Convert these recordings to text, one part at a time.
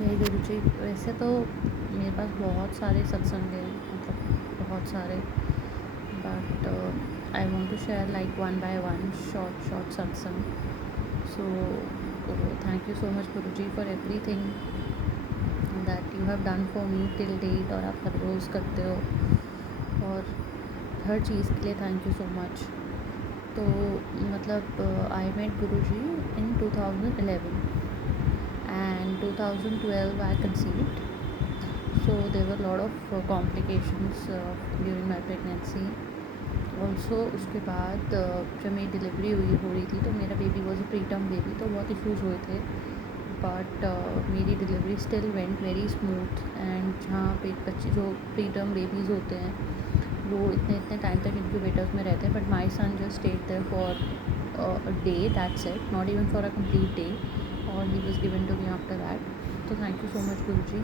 जय गुरु जी। वैसे तो मेरे पास बहुत सारे सत्संग हैं, मतलब बहुत सारे, but I want to share like one by one short short satsang. So thank you so much Guru ji for everything that you have done for me till date, और आप हर रोज़ करते हो, और हर चीज़ के लिए थैंक यू सो मच। तो मतलब I met Guru ji in 2011 and 2012 I conceived. So there were a lot of complications during my pregnancy. Also उसके बाद जब मेरी डिलीवरी हो रही थी तो मेरा baby was a preterm baby, तो बहुत इश्यूज़ हुए थे, बट मेरी delivery still went very smooth. And जहाँ पे बच्चे जो प्रीटर्म बेबीज़ होते हैं वो इतने इतने टाइम तक इनक्यूबेटर्स में रहते हैं, but my son just stayed there for a day, that's it, not even for a complete day, or he was given to me after that. So thank you so much Guruji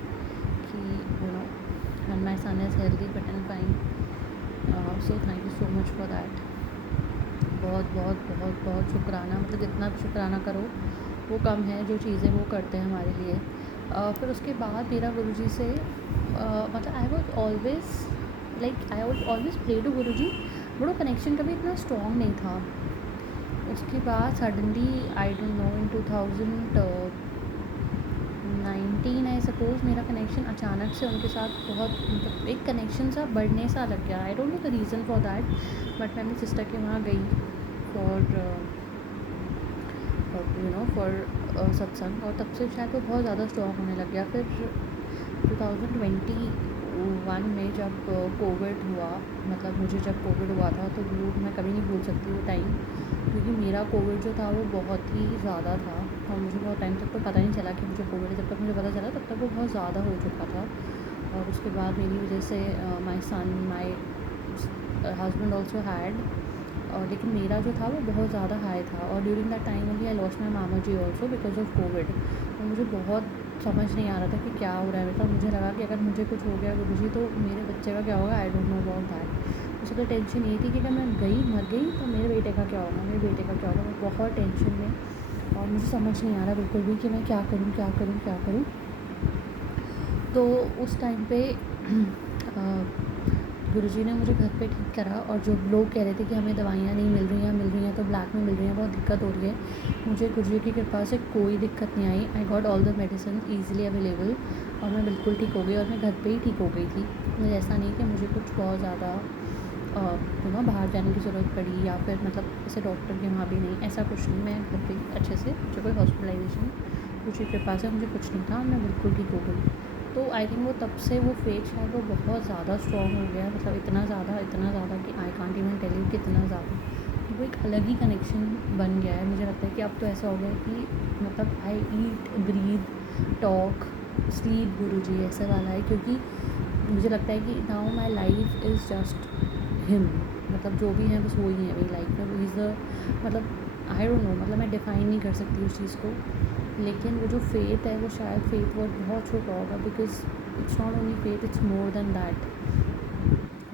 कि and my son is healthy fit and fine. So thank you so much for that. बहुत बहुत बहुत बहुत शुक्राना, मतलब जितना भी शुक्राना करो वो कम है, जो चीज़ें वो करते हैं हमारे लिए। फिर उसके बाद मेरा गुरुजी से मतलब I was always pray to Guruji, but वो कनेक्शन कभी इतना स्ट्रॉन्ग नहीं था। उसके बाद suddenly I don't know in 2019 I suppose मेरा कनेक्शन अचानक से उनके साथ बहुत, मतलब एक कनेक्शन सा बढ़ने सा लग गया। आई don't know the reason for that, but मैं अपनी सिस्टर के वहाँ गई फॉर सत्संग, और तब से शायद वो बहुत ज़्यादा स्ट्रॉन्ग होने लग गया। फिर 2021 में जब कोविड हुआ, मतलब मुझे जब कोविड हुआ था, तो वो मैं कभी नहीं भूल सकती वो टाइम, क्योंकि मेरा कोविड जो था वो बहुत ही ज़्यादा था, और मुझे बहुत टाइम तक तो पता नहीं चला कि मुझे कोविड है। जब तक मुझे पता चला तब तक वो बहुत ज़्यादा हो चुका था। और उसके बाद मेरी वजह से माई हस्बैंड ऑल्सो हैड, लेकिन मेरा जो था वो बहुत ज़्यादा हाई था। और during that time only I lost my मामा जी ऑल्सो बिकॉज ऑफ कोविड। तो मुझे बहुत समझ नहीं आ रहा था कि क्या हो रहा है, मतलब मुझे लगा कि अगर मुझे कुछ हो गया गुरुजी तो मेरे बच्चे का क्या होगा, आई डोंट नो अबाउट दैट। मुझे तो टेंशन ये थी कि अगर मैं मर गई तो मेरे बेटे का क्या होगा, मेरे बेटे का क्या होगा। मैं बहुत टेंशन में, और मुझे समझ नहीं आ रहा बिल्कुल भी कि मैं क्या करूँ। तो उस टाइम पे गुरुजी ने मुझे घर पे ठीक करा, और जो लोग कह रहे थे कि हमें दवाइयाँ नहीं मिल रही हैं तो ब्लैक में मिल रही हैं, बहुत दिक्कत हो रही है, मुझे गुरुजी की कृपा से कोई दिक्कत नहीं आई। I got all the medicine easily available, और मैं बिल्कुल ठीक हो गई, और मैं घर पे ही ठीक हो गई थी। मुझे ऐसा नहीं कि मुझे कुछ बहुत ज़्यादा बाहर जाने की ज़रूरत पड़ी, या फिर मतलब जैसे डॉक्टर के वहाँ भी नहीं, ऐसा कुछ नहीं। मैं घर पे अच्छे से, मुझे कोई हॉस्पिटलाइजेशन गुरुजी की कृपा से मुझे कुछ नहीं था, मैं बिल्कुल ठीक हो गई। तो आई थिंक वो तब से वो फेथ शायद वो बहुत ज़्यादा स्ट्रॉन्ग हो गया, मतलब इतना ज़्यादा कि I can't even tell you कितना ज़्यादा। वो एक अलग ही कनेक्शन बन गया है। मुझे लगता है कि अब तो ऐसा हो गया है कि मतलब आई ईट ब्रीथ टॉक स्लीप गुरुजी ऐसे वाला है, क्योंकि मुझे लगता है कि now my life is just him, मतलब जो भी है बस वही है मेरी लाइफ में। वो इज़ द, मतलब आई डोंट नो, मतलब मैं डिफ़ाइन नहीं कर सकती उस चीज़ को, लेकिन वो जो फेथ है वो शायद फेथ वर्ड बहुत छोटा होगा, because it's not only faith, it's more than that.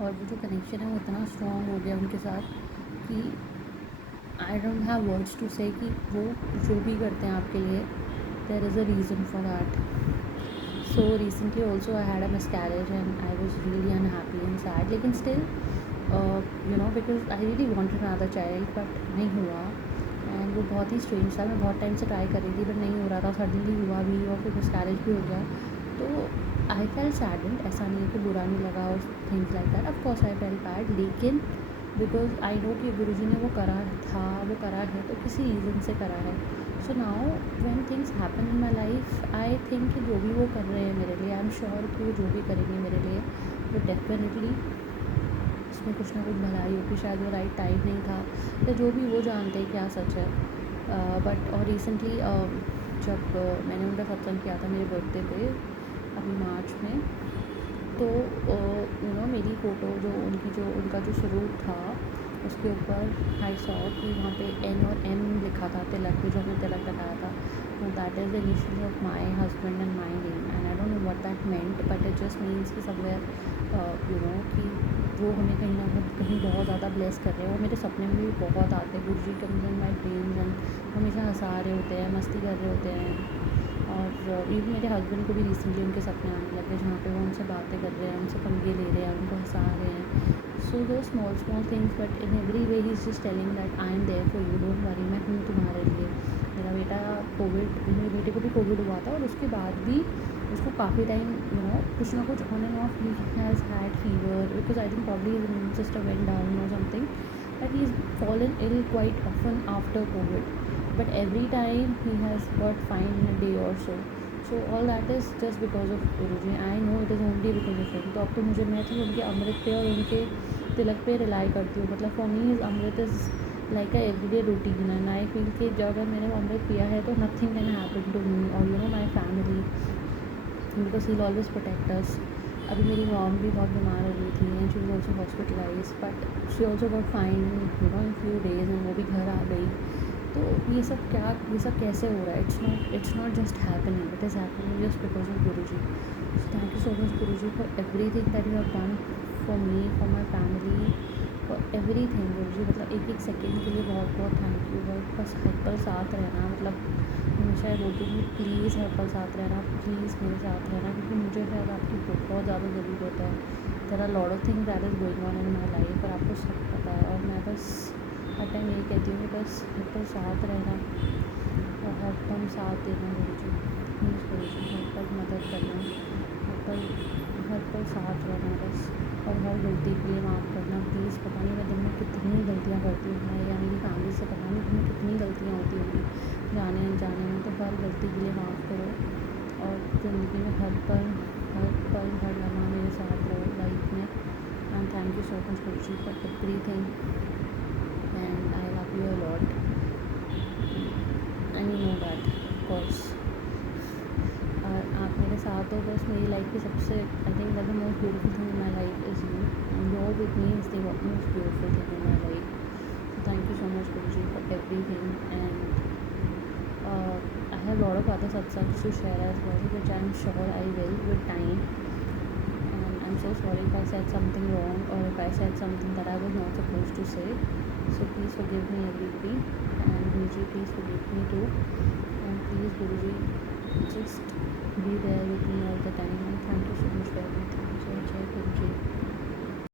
और वो जो कनेक्शन है वो इतना स्ट्रॉन्ग हो गया उनके साथ कि I don't have words to say कि वो जो भी करते हैं आपके लिए, there is a reason for that. So recently also I had a miscarriage and I was really unhappy and sad, लेकिन still because I really wanted another child, but नहीं हुआ। एंड वो बहुत ही स्ट्रेंज था, मैं बहुत टाइम से try कर रही थी बट नहीं हो रहा था, सडनली हुआ भी, और फिर मिसकैरेज भी हो गया। तो आई फेल्ट सैडेंड, ऐसा नहीं है कि बुरा नहीं लगा और things like that, of course I felt bad, लेकिन बिकॉज आई नो कि गुरुजी ने वो करा था, वो करा है तो किसी रीज़न से करा है। So now when things happen in my life, I think कि जो भी वो कर रहे हैं मेरे लिए, आई एम श्योर कि वो जो भी करेंगे मेरे लिए वो डेफिनेटली उसमें कुछ ना कुछ भलाई होगी। शायद वो राइट टाइम नहीं था, या जो भी वो जानते हैं क्या सच है। बट और रिसेंटली जब मैंने उनका सत्संग किया था मेरे बर्थडे पे अभी मार्च में, तो मेरी फ़ोटो जो उनका जो स्वरूप था उसके ऊपर आई सॉ कि वहाँ पे एन और एम लिखा था तिलक पे, जो हमने तिलक लगाया था, तो that is the initial of my husband and my name, and I don't know what that meant, but it just means कि समवेयर कि वो हमें कहीं ना कहीं बहुत ज़्यादा ब्लेस कर रहे हैं। और मेरे सपने में भी बहुत आते हैं Guruji comes in my dreams, and हमेशा हंसा रहे होते हैं, मस्ती कर रहे होते हैं, और इवन मेरे हस्बैंड को भी रिसेंटली उनके सपने आने लगे जहाँ पे वो उनसे बातें कर रहे हैं, उनसे पंगे ले रहे हैं, उनको हंसा रहे हैं. सो दो small things, but in every way he is just telling that I am there for you, don't worry, मैं हूँ तुम्हारे लिए. मेरा बेटा मेरे बेटे को भी कोविड हुआ था और उसके बाद भी उसको काफ़ी टाइम कुछ ना कुछ on and off he has had fever because I think probably his immune system went down और something, but he is fallen ill quite often after COVID, but every time he has got fine in a day or so. So all that is just because of Guruji. I know it is only because of him. तो अब तो मुझे मैं तो उनके अमृत पे और उनके तिलक पे रिलाई करती हूँ. मतलब for me is amrit is like a everyday routine and I feel कि जब अगर मैंने वो अमृत पिया है तो nothing can happen to me और my family because he always protect us. अभी मेरी मॉम भी बहुत बीमार हो गई थी and she was also hospitalize, but she also got fine in few days and वो भी घर आ गई. तो ये सब कैसे हो रहा है? It's not just happening, it is happening just because of Guruji. So thank you so much Guruji for everything that you have done for me, for my family, for everything. Guruji मतलब एक सेकेंड के लिए बहुत बहुत थैंक यू. बस हर पल साथ रहना, मतलब हमेशा बोलती हूँ प्लीज़ हर पल साथ रहना, प्लीज़ मेरे साथ रहना, क्योंकि मुझे शायद आपकी बहुत ज़्यादा ज़रूरत है. There are lot of things that is going on in my life और आपको सब पता है, और मैं बस हर टाइम यही कहती हूँ कि बस हर पल साथ रहना और हर पल साथ देना. गुरुजी प्लीज़ गुरुजी हर पल मदद करना, हर पल साथ रहना बस, और हर गलती के लिए माफ़ करना प्लीज़. पता नहीं मैं दिन में कितनी गलतियाँ करती हूँ, मैं या मेरी फैमिली से पता नहीं दिन में कितनी गलतियाँ होती होंगी जाने अनजाने में. तो हर गलती के लिए माफ़ करो और ज़िंदगी में हर पल हर लम्हा मेरे साथ रहो लाइफ में. And thank you so much Guruji for everything and I love you a lot and you know that of course. और आप मेरे साथ हो बस मेरी लाइफ की सबसे I think that the most beautiful thing in my life is you and your with me is the most beautiful thing in my life. So thank you so much Guruji for everything, and I have a lot of other satsangs to share as well, which I am sure I will with time. And I'm so sorry if I said something wrong or if I said something that I was not supposed to say. So please forgive me everybody, and Guruji please forgive me too, and please Guruji just be there with me all the time.